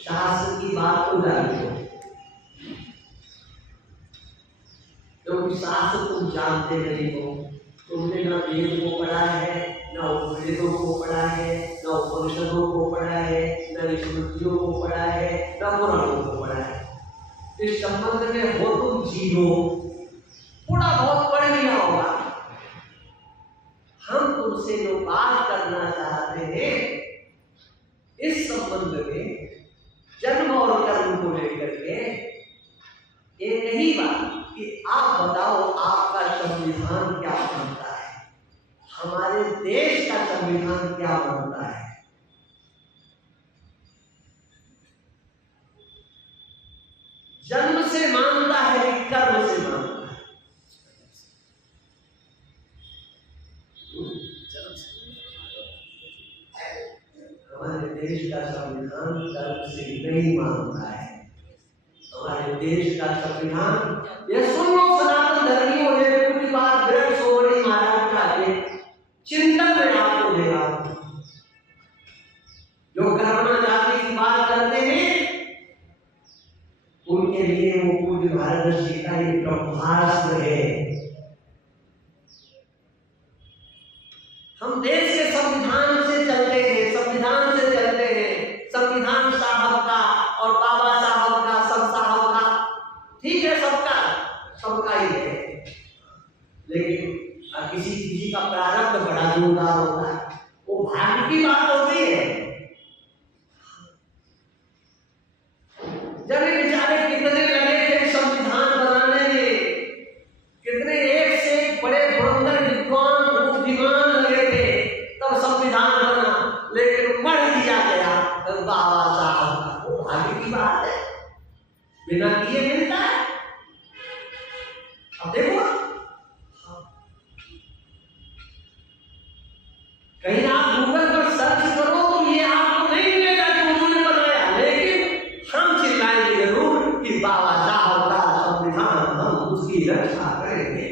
शास्त्र की बात तो जानते हो, क्योंकि शास्त्र तुम जानते नहीं हो तुमने ना वेद को पढ़ा है, ना उपनिषदों को पढ़ा है, ना उपनिषदों को पढ़ा है, ना स्मृतियों को पढ़ा है, ना पुराणों को पढ़ा है। इस संबंध में हो तुम जीरो, थोड़ा बहुत पढ़ लिया होगा। हम तुमसे जो बात करना चाहते हैं इस संबंध में, जन्म और कर्म को लेकर के, एक ही बात कि आप बताओ आपका संविधान क्या बनता है, हमारे देश का संविधान क्या बनता है। जन्म से मानता है कि कर्म से मानता है? हमारे देश का संविधान कर्म से नहीं मानता है। हमारे देश का संविधान, ये सुन लो सनातन धर्मियों, ये पूरी बात विरक्त सोवड़ी महाराज का है, चिंतन में आपको दे रहा हूं। जो कर्मणा जाति की बात करते हैं उनके लिए वो पूरी भारत जी का एक ब्रह्मास्त्र है। हम देश के संविधान से चलते हैं, संविधान से चलते हैं, संविधान साहब का और बाबा साहब का, सब साहब का, ठीक है, सबका ही है। लेकिन किसी किसी का प्रारब्ध बड़ा जोरदार होता है, वो भाग्य की बात होती है। जब बेचारे कितने लगे थे संविधान बनाने में, कितने एक से एक बड़े धुरंधर विद्वान बुद्धिमान लगे थे, तब संविधान बना, लेकिन मर दिया गया बाबा साहब का। वो भाग्य की बात है, बिना किए मिलता है। अब देखो, कहीं आप गूगल पर सर्च करो तो ये आपको नहीं मिलेगा कि उन्होंने बनाया, लेकिन हम चिल्लाएंगे जरूर कि बाबा साहब का संविधान, हम उसकी रक्षा करेंगे।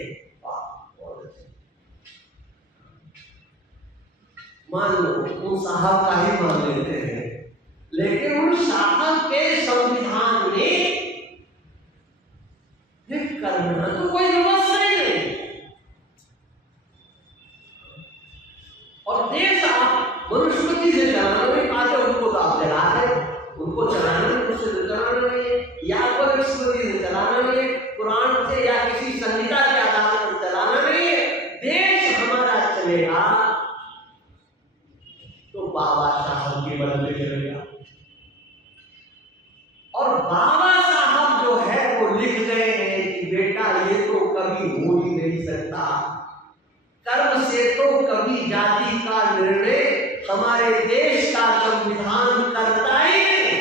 मान लो उन साहब का ही मान लेते हैं, लेकिन उन साहब के संविधान में करना तो कोई व्यवस्था ही नहीं। और देश आप मनुस्मृति से चलाने में पाते, उनको तो आप चलाते, उनको चलाने में कुछ चलाना नहीं है, या कोई स्मृति से चलाना नहीं है, कुरान से या किसी संहिता के आधार पर चलाना नहीं है। देश हमारा चलेगा तो बाबा साहब के बल पे चलेगा। और बाबा साहब जो है वो लिख गए हैं कि बेटा ये तो कभी हो ही नहीं सकता, कर्म से तो कभी जाति का निर्णय हमारे देश का संविधान करता ही नहीं।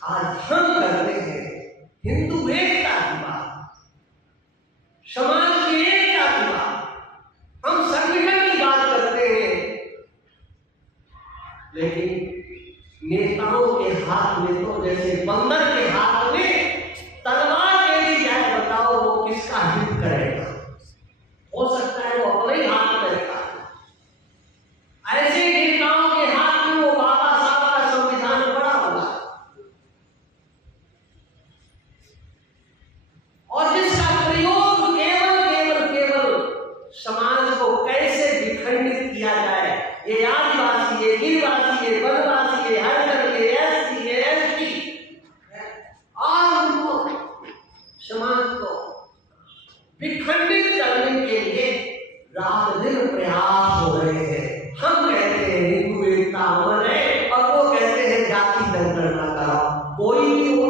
आज हम करते हैं हिंदू एकता की बात, समाज की एकता की बात, हम संगठन की बात करते हैं, लेकिन नेताओं के हाथ में तो जैसे बंदर के हाथ में तलवार दे दी जाए, बताओ वो किसका हित करेगा? हो सकता है वो अपने ही हाथ में करेगा। ऐसे नेताओं के हाथ में वो बाबा साहब का संविधान पड़ा होगा, और जिसका प्रयोग केवल समाज को कैसे विखंडित किया जाए, ये आदिवासी, ये गिरवासी, ये वनवासी, ये हरिजन, ये एससी, ये एसटी, और उनको समाज को विखंडित करने के लिए रात दिन प्रयास हो रहे हैं। हम कहते हैं हिंदू एकता अमर है, और वो कहते हैं जाति दंगल ना कराओ। कोई भी हो,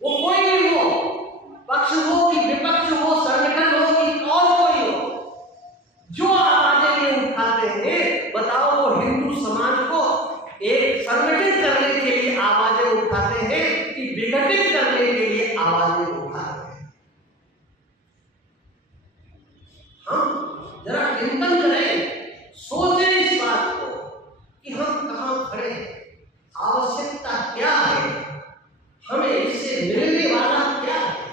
वो कोई भी हो, पक्ष हो कि विपक्ष हो, संगठन हो कि और कोई हो, जो आवाजें ये उठाते हैं, बताओ वो हिंदू समाज को एक संगठित करने के लिए आवाजें उठाते हैं कि विघटित करने के लिए आवाजें उठाते हैं? हम जरा चिंतन करें, सोचें इस बात को कि हम कहां खड़े हैं, आवश्यकता क्या है, हमें इससे मिलने वाला क्या है।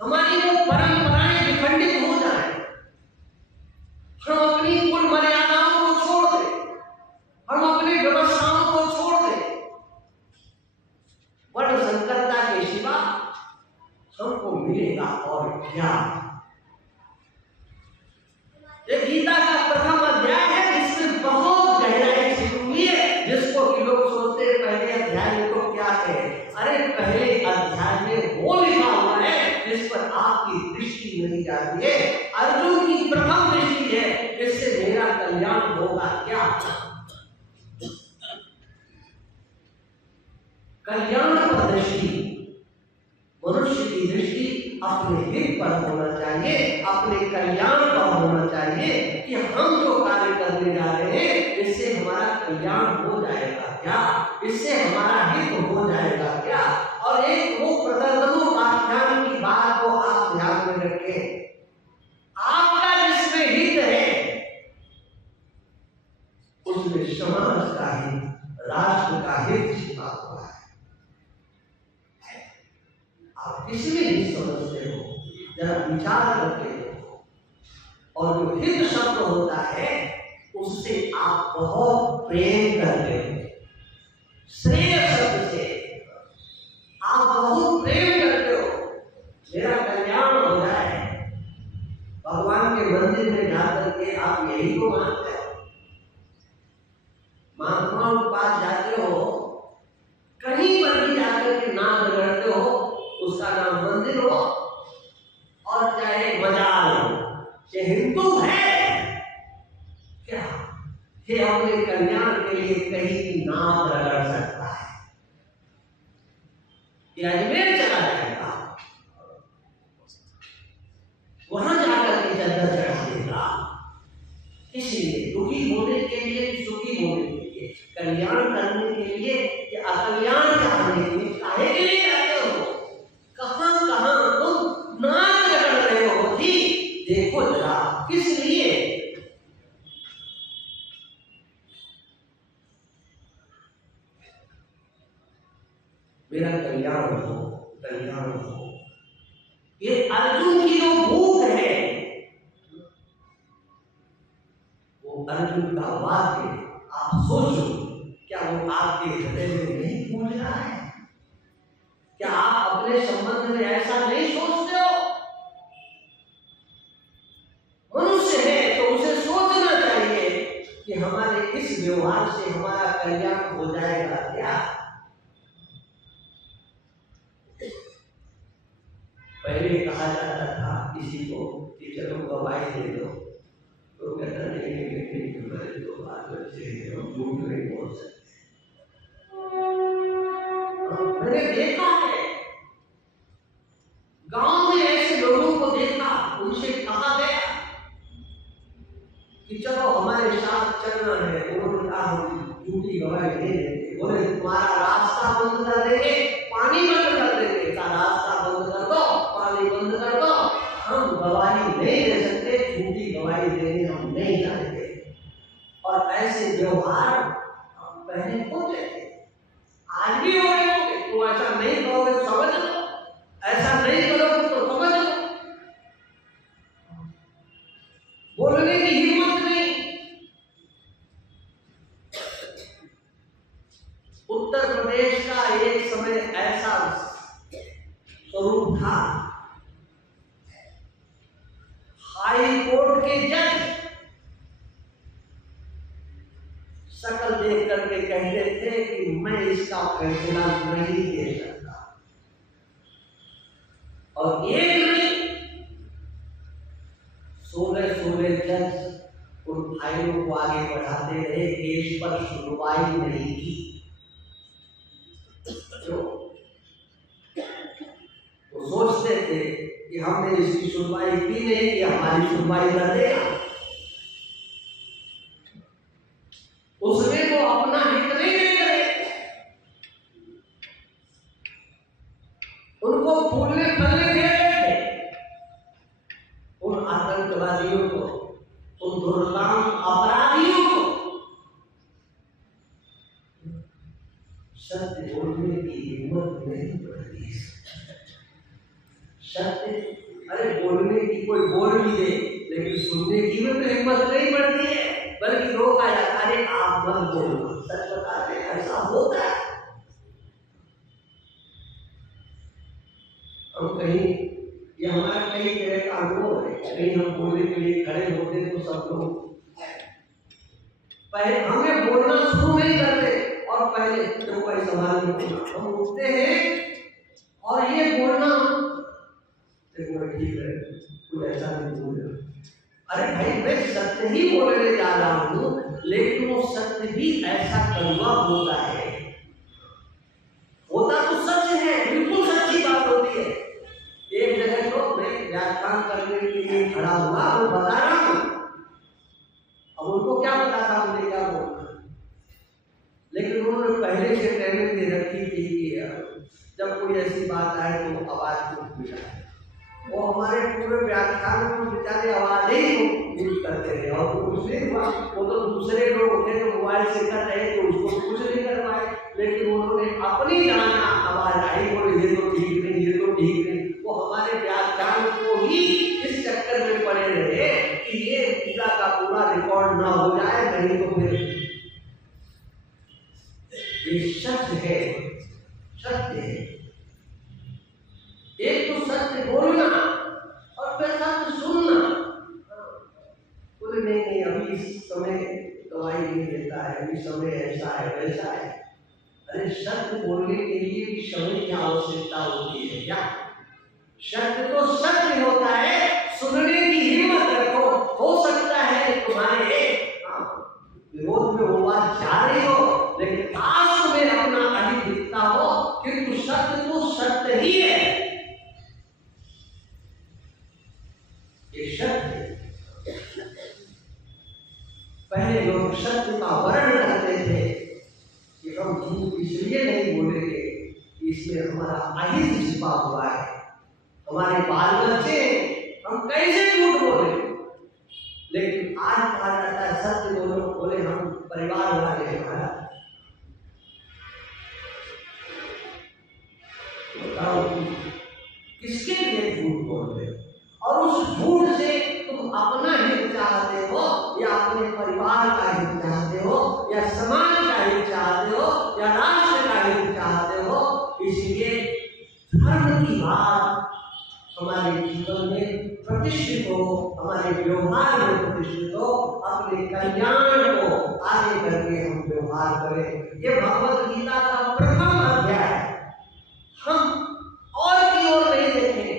हमारी वो परंपराएं विखंडित हो जाए, हम अपनी कुल मर्यादाओं को छोड़ दें, हम अपनी व्यवस्थाओं को छोड़ दें, वर्ण संकरता के सिवा हमको मिलेगा और क्या। ये गीता का प्रथम अध्याय है जिसमें बहुत गहराई छिपी हुई है, जिसको कि लोग सोचते हैं पहले अध्याय में तो क्या है। अरे पहले अध्याय में वो लिखा हुआ है जिस पर आपकी दृष्टि नहीं जाती है। अर्जुन की प्रथम दृष्टि है, इससे मेरा कल्याण होगा क्या। कल्याण पर दृष्टि, मनुष्य की दृष्टि अपने हित पर होना चाहिए, अपने कल्याण पर होना चाहिए कि हम जो कार्य करने जा रहे हैं इससे हमारा कल्याण हो जाएगा क्या, इससे हमारा हित हो जाएगा क्या। और एक वो प्रदर्शनों आख्यान की बात को आप ध्यान में रखें। आपका जिसमें हित है उसमें समाज का हित, राष्ट्र का हित छिपा हुआ है। आप किसी में नहीं समझते हो, जरा विचार करते हो। और जो हित शब्द होता है उससे आप बहुत प्रेम करते हो। श्रेय शब्द से आप बहुत प्रेम करते हो, मेरा कल्याण हो जाए। भगवान के मंदिर में जाकर के आप यही को मानते हो। महात्माओं के पास जाते हो, कहीं पर भी जाकर के नाम रगड़ते हो, उसका नाम मंदिर हो और चाहे मजार हो, ये हिंदू है क्या, ये अपने कल्याण के लिए कहीं भी नाम रगड़ सकता है। ये अजमेर चला जाएगा, वहां जाकर के चद्दर चढ़ा देगा। इसलिए दुखी होने के लिए, सुखी होने के लिए, कल्याण करने के लिए या अकल्याण करने के लिए, काहे के लिए जाते हो। कहां कहां तुम नाच रगड़ रहे हो जी, देखो जरा किस लिए। मेरा कल्याण हो, कल्याण हो। ये अर्जुन की जो भूख है, वो अर्जुन का वाक्य आप सोचो, क्या वो आपके हृदय में नहीं गूंज रहा है। क्या आप अपने संबंध में ऐसा नहीं सोचते हो। मनुष्य है तो उसे सोचना चाहिए कि हमारे इस व्यवहार से हमारा कल्याण हो जाएगा क्या। पहले कहा जाता था किसी को कि चलो गवाही दे दो, तो कहता नहीं तुम्हारे तो बात बच्चे हैं, हम झूठ नहीं बोल सकते। मैंने देखा है, गांव में ऐसे लोगों को देखा, उनसे कहा गया कि चलो हमारे साथ चलना है, उन्होंने कहा हम झूठी गवाही नहीं देंगे। बोले तुम्हारा रास्ता बंद कर देंगे, पानी बंद कर देंगे, का रास्ता बंद कर दो, पानी बंद कर दो, हम गवाही नहीं दे सकते, झूठी गवाही देने हम नहीं जानते। और ऐसे व्यवहार हम पहले होते थे, आज भी हो रहे होंगे। तो ऐसा नहीं करोगे तो समझ लो, ऐसा नहीं करोगे तो समझ लो। बोलने की हिम्मत नहीं। उत्तर प्रदेश का एक समय ऐसा स्वरूप था, हाई कोर्ट के जज शक्ल देख करके कहते थे कि मैं इसका फैसला नहीं दे सकता। और एक नहीं 16 जज उन फाइलों को आगे बढ़ाते रहे, केस पर सुनवाई नहीं की। वो सोचते थे कि हमने इसकी सुनवाई की नहीं कि हमारी सुनवाई कर देगा। उसमें वो अपना हित नहीं देख रहे, उनको फूलने फलने दे रहे थे। उन आतंकवादियों को, उन दुर्गाम अपराधियों को सत्य बोलने की हिम्मत नहीं पड़ती। सत्य अरे बोलने की कोई बोल भी दे, लेकिन सुनने की भी तो हिम्मत नहीं पड़ती है, बल्कि लोग आ जाता है आप मत बोलो, सच बता रहे ऐसा होता है। हम कहीं ये हमारा कई तरह का अनुभव है, कहीं हम बोलने के लिए खड़े होते तो सब लोग पहले हमें बोलना शुरू नहीं करते और पहले तो कोई सवाल नहीं होता, हम उठते हैं और ये बोलना देखो ठीक है, कुछ ऐसा नहीं बोल रहा। अरे भाई मैं सत्य ही बोलने जा रहा हूँ, लेकिन वो सत्य भी ऐसा कड़वा होता है, होता तो सच है, बिल्कुल सच्ची बात होती है। एक जगह तो मैं व्याख्यान करने के लिए खड़ा हुआ, वो बता रहा हूँ, अब उनको क्या पता था मुझे क्या बोलना, लेकिन उन्होंने पहले से ट्रेनिंग दे रखी थी कि जब कोई ऐसी बात आए तो आवाज को मिला। वो हमारे पूरे व्याख्यान में बेचारे आवाज ही यूज करते रहे, और कुछ नहीं हुआ। वो तो दूसरे लोग थे जो मोबाइल से कर रहे तो उसको कुछ नहीं कर पाए, लेकिन उन्होंने अपनी जाना आवाज आई, बोले ये तो ठीक नहीं, ये तो ठीक नहीं। वो हमारे व्याख्यान को ही इस चक्कर में पड़े रहे कि ये पूरा का पूरा रिकॉर्ड ना हो जाए, नहीं तो फिर ये सत्य है, सत्य है। एक तो सत्य बोलना और फिर सत्य सुनना। बोले नहीं नहीं, अभी इस समय दवाई नहीं देता है, अभी समय ऐसा है वैसा है। अरे सत्य बोलने के लिए भी समय की आवश्यकता होती है क्या? सत्य तो सत्य होता है, सुनने की हिम्मत रखो। हो सकता है तुम्हारे विरोध में वो बात जा रही हो, लेकिन आज में अपना अहित दिखता हो, किंतु सत्य तो सत्य ही है। ये सत्य, पहले लोग सत्य का वर्ण करते थे कि हम झूठ इसलिए नहीं बोलेंगे, इसमें हमारा अहित छिपा हुआ है, हमारे बाल बच्चे हम कैसे झूठ बोले। लेकिन आज कहा जाता है सत्य बोलो, बोले हम परिवार वाले हैं। हमारा बताओ किसके लिए झूठ बोल रहे हो, और उस झूठ से तुम अपना हित चाहते हो या अपने परिवार का हित चाहते हो या समाज का हित चाहते हो या राष्ट्र का हित चाहते हो। इसलिए धर्म की बात हमारे जीवन में प्रतिष्ठित हो, हमारे व्यवहार में प्रतिष्ठित हो, अपने कल्याण को आगे करके हम व्यवहार करें। ये भगवत गीता का प्रथम अध्याय। हम और की ओर नहीं देखें,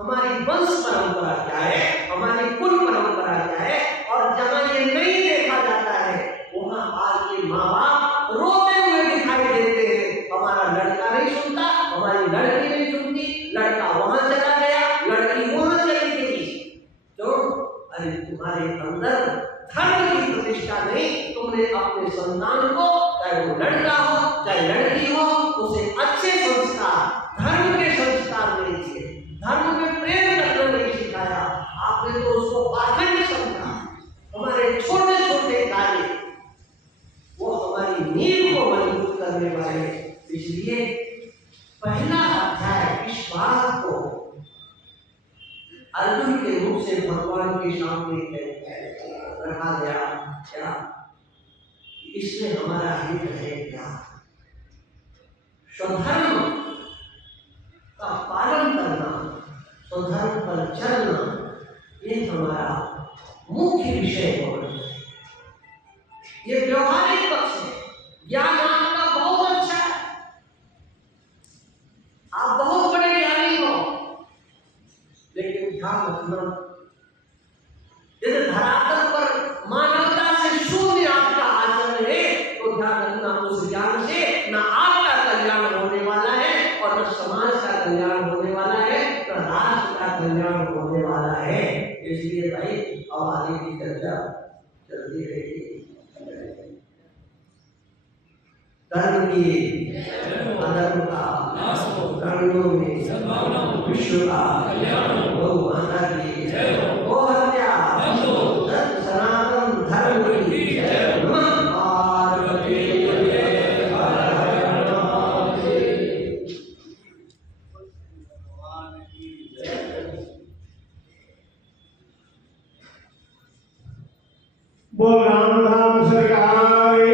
हमारी वंश परंपरा क्या है, हमारी कुल परंपरा क्या है, और जहां ये नहीं देखा जाता है वहां आज के माँ बाप रोते हुए दिखाई देते हैं। हमारा लड़का नहीं सुनता, हमारी लड़की नहीं सुनती, लड़का वहां चला गया, लड़की वहां चली गई। तो अरे तुम्हारे अंदर धर्म की प्रतिष्ठा नहीं, तुमने अपने संतान को, चाहे वो लड़का हो चाहे लड़की हो, उसे अच्छे संस्कार, धर्म के संस्कार नहीं दिए, धर्म में प्रेम करना नहीं सिखाया, आपने तो उसको पाखंड समझा। हमारे छोटे छोटे कार्य वो हमारी नींव को मजबूत करने वाले। इसलिए पहला अध्याय इस बात को अर्जुन के रूप से भगवान के सामने रखा गया, क्या इसमें हमारा हित है क्या? स्वधर्म का पालन करना, स्वधर्म पर चलना, ये हमारा मुख्य विषय होना चाहिए। ये व्यवहारिक पक्ष है। ज्ञान आपका बहुत अच्छा है, आप बहुत बड़े ज्ञानी हो, लेकिन ध्यान रखना, यदि धरातल पर मानवता से शून्य आपका आचरण है तो ध्यान रखना, उस ज्ञान से न आपका कल्याण होने वाला है और न समाज का कल्याण होने वाला है, न राष्ट्र का कल्याण होने वाला है। इसलिए भाई अब आगे की चर्चा चलती रहेगी। धर्म की अधर्म का कर्णों में विश्व का गौ माता की गौ हत्या सनातन धर्म की बोल राम राम सरकार।